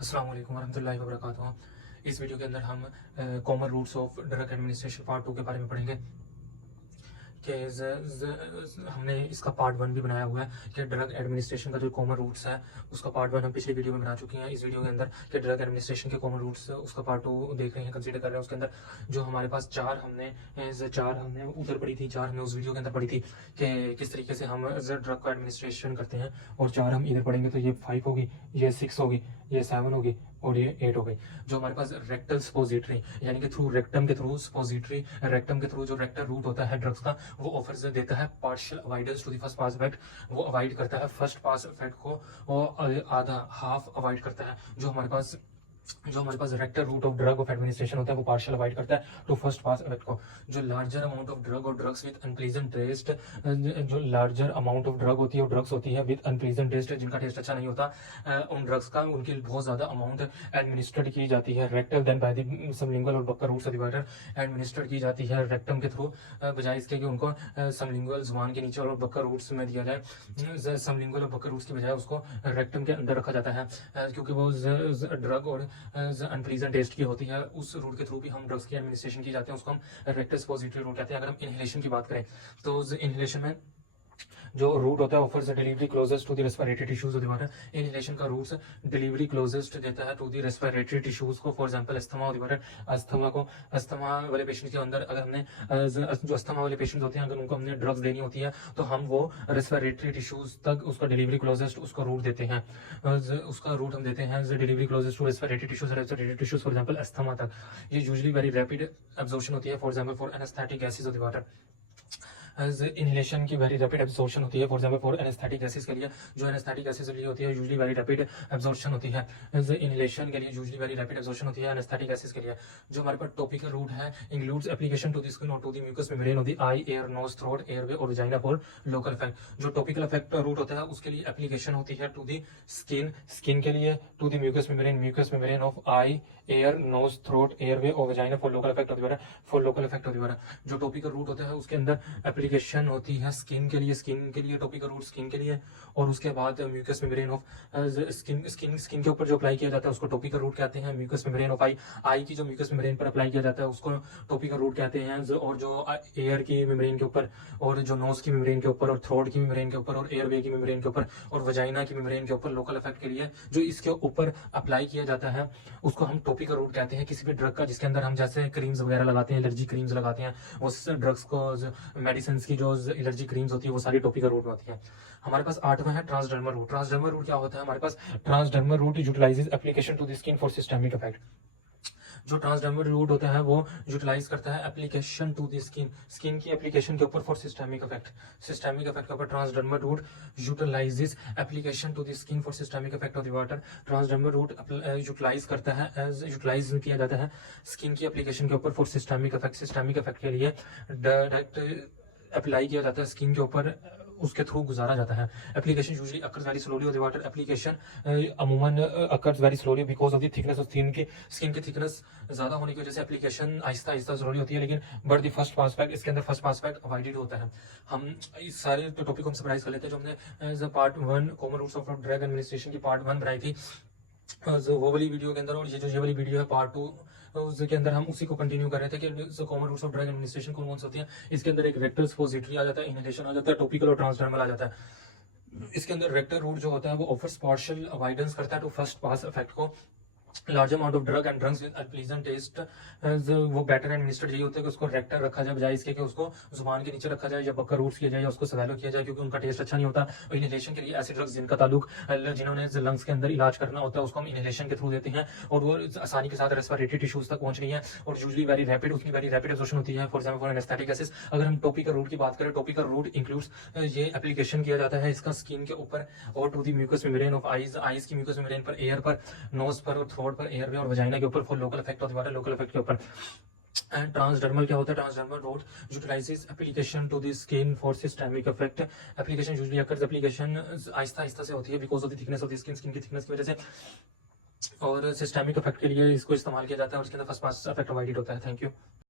अस्सलाम वालेकुम वरहमतुल्लाहि वबरकातुहू। इस वीडियो के अंदर हम common routes of drug administration part 2 के बारे में पढ़ेंगे कि हमने इसका पार्ट 1 भी बनाया हुआ है कि ड्रग एडमिनिस्ट्रेशन का जो कॉमन रूट्स है उसका पार्ट 1 हम पिछली वीडियो में बना चुके हैं। इस वीडियो के अंदर कि ड्रग एडमिनिस्ट्रेशन के कॉमन रूट्स उसका पार्ट 2 देख रहे हैं, कंसीडर कर रहे हैं। उसके अंदर जो हमारे पास चार हमने उधर पढ़ी थी, चार हमने उस वीडियो के अंदर पढ़ी थी कि किस तरीके से हम ड्रग का एडमिनिस्ट्रेशन करते हैं, और चार हम इधर पढ़ेंगे। तो ये 5 होगी, ये 6 होगी, ये 7 होगी और ये 8 हो गई। जो हमारे पास रेक्टल स्पोजिटरी यानी कि थ्रू रेक्टम के थ्रू स्पोजिटरी रेक्टम के थ्रू जो रेक्टल रूट होता है ड्रग्स का, वो ऑफर्स देता है partial avoidance to the first pass effect. वो अवॉइड करता है फर्स्ट पास इफेक्ट को, वो आधा हाफ अवॉइड करता है। जो हमारे पास rectal route of drug of administration होता है वो पार्शियल अवॉइड करता है टू फर्स्ट पास इफेक्ट को। जो लार्जर अमाउंट ऑफ ड्रग और ड्रग्स विद अनप्लीजेंट टेस्ट, जो लार्जर अमाउंट ऑफ ड्रग होती है और ड्रग्स होती है विद अनप्लीजेंट टेस्ट, जिनका टेस्ट अच्छा नहीं होता, उन ड्रग्स का उनकी बहुत ज्यादा अमाउंट एडमिनिस्ट्रेड की जाती है rectal then by the sublingual और बक्कर रूट से डिवाइडर एडमिनिस्ट्रेड की जाती है रेक्टम के थ्रू, बजाय इसके कि उनको सबलिंगुअल जुबान के नीचे और बक्कर रूट्स में दिया जाए। सबलिंगुअल और बक्कर रूट्स की बजाय उसको रेक्टम के अंदर रखा जाता है, क्योंकि वो ड्रग और अनप्लीजेंट टेस्ट की होती है। उस रूट के थ्रू भी हम ड्रग्स की एडमिनिस्ट्रेशन की जाते हैं, उसको हम रेक्टल स्पोजिटरी रूट कहते हैं। अगर हम इनहेलेशन की बात करें तो इनहेलेशन में जो रूट होता है offers delivery closest to the respiratory tissues होती है। इनहेलेशन का रूट्स डिलीवरी क्लोजेस्ट देता है टू द रेस्पिरेटरी टिश्यूज को। फॉर एग्जांपल अस्थमा होती है, अस्थमा वाले पेशेंट के अंदर अगर हमने जो अस्थमा वाले पेशेंट होते हैं अगर उनको हमने ड्रग्स देनी होती है तो हम वो रेस्पिरेटरी टिश्यूज तक उसका डिलीवरी क्लोजेस्ट उसका रूट देते हैं। उसका रूट हम देते हैं delivery closest to respiratory tissues for example asthma तक। ये यूजुअली वेरी रैपिड एब्जॉर्प्शन होती है। For example for anaesthetic gases होती है, इनहेलेशन की वेरी रैपिड एब्जॉर्प्शन होती है। For example for anaesthetic gases के लिए जो एनेस्थेटिक गैसेस के लिए होती है यूजुअली वेरी रैपिड एब्जॉर्प्शन होती है। इनहेलेशन के लिए यूजुअली वेरी रैपिड एब्जॉर्प्शन होती है एनेस्थेटिक गैसेस के लिए। जो हमारे पास टॉपिकल रूट है includes application to the skin और to the mucous membrane of the eye, ear, nose, throat, airway और वजाइना फॉर लोकल इफेक्ट। जो टॉपिकल इफेक्ट रूट होता है उसके लिए एप्लीकेशन होती है टू द स्किन के लिए to the mucous membrane of eye, ear, nose, throat, airway और वजाइना फॉर लोकल इफेक्ट होती है। जो टॉपिकल रूट होता है उसके अंदर एप्लीकेशन होती है स्किन के लिए टॉपिकल रूट स्किन के लिए, और उसके बाद म्यूकस मेम्ब्रेन ऑफ स्किन के ऊपर जो अप्लाई किया जाता है उसको टॉपिकल रूट कहते हैं। म्यूकस मेम्ब्रेन ऑफ आई की जो म्यूकस मेम्ब्रेन पर अप्लाई किया जाता है उसको टॉपिकल रूट कहते हैं। और जो एयर की मेम्ब्रेन के ऊपर और जो नोज की मेम्ब्रेन के ऊपर और थ्रोट की मेम्ब्रेन के ऊपर और एयरवे की मेम्ब्रेन के ऊपर और वजाइना की मेम्ब्रेन के ऊपर लोकल इफेक्ट के लिए जो इसके ऊपर अप्लाई किया जाता है उसको हम टॉपिकल रूट कहते हैं। किसी भी ड्रग का जिसके अंदर हम जैसे क्रीम्स वगैरह लगाते हैं, एलर्जी क्रीम्स लगाते हैं, उस ड्रग्स को मेडिसिन की जो एलर्जी क्रीम्स होती है वो सारी टॉपिकल रूट में होती है। हमारे पास 8वां है ट्रांसडर्मल रूट। ट्रांसडर्मल रूट क्या होता है? हमारे पास transdermal route utilises application to the skin for systemic effect. जो ट्रांसडर्मल रूट होता है वो यूटिलाइज करता है एप्लीकेशन टू द स्किन की एप्लीकेशन के ऊपर फॉर सिस्टमिक इफेक्ट के ऊपर transdermal route utilises application to the skin for systemic effect of the water. Transdermal route utilize करता है यूटिलाइज किया जाता है स्किन की एप्लीकेशन के ऊपर फॉर सिस्टमिक इफेक्ट के लिए डायरेक्ट अप्लाई किया जाता है स्किन के ऊपर, उसके थ्रू गुजारा जाता है। Application usually occurs very slowly of the water. Application अमूमन occurs very slowly because of the thickness of skin की थिकनेस ज्यादा होने की वजह से एप्लीकेशन आहिस्ता आहिस्ता स्लोली होती है, लेकिन but the first pass back इसके अंदर फर्स्ट पास बैक अवॉइडेड होता है। हम इस सारे टॉपिक को हम समराइज कर लेते हैं। जो हमने part 1 common routes of drug administration की पार्ट 1 बनाई थी वो वाली वीडियो के अंदर, और ये वाली वीडियो है पार्ट 2 उसके अंदर हम उसी को कंटिन्यू कर रहे थे कि common routes of drug administration कौन कौन सी होती है। इसके अंदर एक रेक्टल स्पोजिटरी आ जाता है, इनहेलेशन आ जाता है, टॉपिकल और ट्रांसडर्मल आ जाता है। इसके अंदर रेक्टल रूट जो होता है वो ऑफर्स पार्शियल अवॉइडेंस करता है टू फर्स्ट पास इफेक्ट को। Large amount of drug and drugs with unpleasant taste वो बेटर एडमिनिस्ट्रेड यही होता है कि उसको रेक्टल रखा जाए बजाय इसके कि उसको जुबान के नीचे रखा जाए या बक्कर रूट्स किया जाए या उसको सवैलो किया जाए, क्योंकि उनका टेस्ट अच्छा नहीं होता। और इनहेलेशन के लिए ऐसे ड्रग्स जिनका ताल्लुक जिन्होंने लंग्स के अंदर इलाज करना होता है उसको हम इनहेलेशन के थ्रू देते हैं, और वो आसानी के साथ रेस्पिरेटरी टिश्यूज तक पहुंच रही है और यूजुअली वेरी रैपिड एब्जॉर्प्शन होती है। For example for anaesthetic gases अगर हम टॉपिकल रूट की बात करें, टॉपिकल रूट इंक्लूड्स ये एप्लीकेशन किया जाता है इसका स्किन के ऊपर और to the mucous membrane of eyes की म्यूकस मेम्ब्रेन पर, एयर पर, नोज पर और थ्रोट पर, एयरवे और वजाइना के ऊपर फॉर लोकल इफेक्ट होती है लोकल इफेक्ट के ऊपर। एंड ट्रांसडर्मल क्या होता है? Transdermal route utilises application to the skin for systemic effect. Application usually occurs application आहिस्ता आहिस्ता से होती है because of the thickness of the skin की थिकनेस की वजह से, और सिस्टमिक इफेक्ट के लिए इसको इस्तेमाल किया जाता है और उसके अंदर फर्स्ट पास इफेक्ट अवॉइडेड होता है। Thank you.